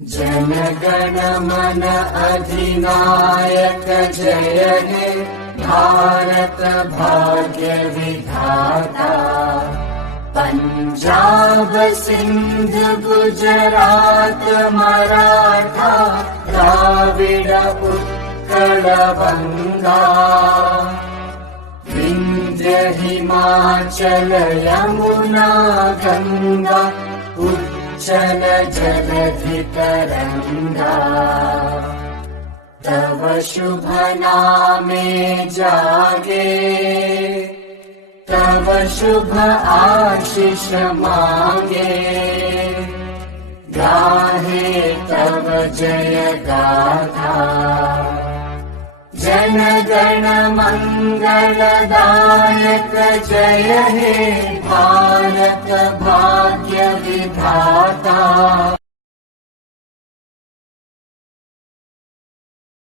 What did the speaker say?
जन गण मन अधिनायक जय हे भारत भाग्य विधाता। पंजाब सिंध गुजरात मराठा द्राविड उत्कल बंगा। विंध्य हिमाचल यमुना गंगा उच्चल जलधि तरंगा। तव शुभ नामे जागे तव शुभ आशीष मांगे। गाहे तव जय गाथा जन गण मंगलदायक जय हे भारत भाग्य विधाता।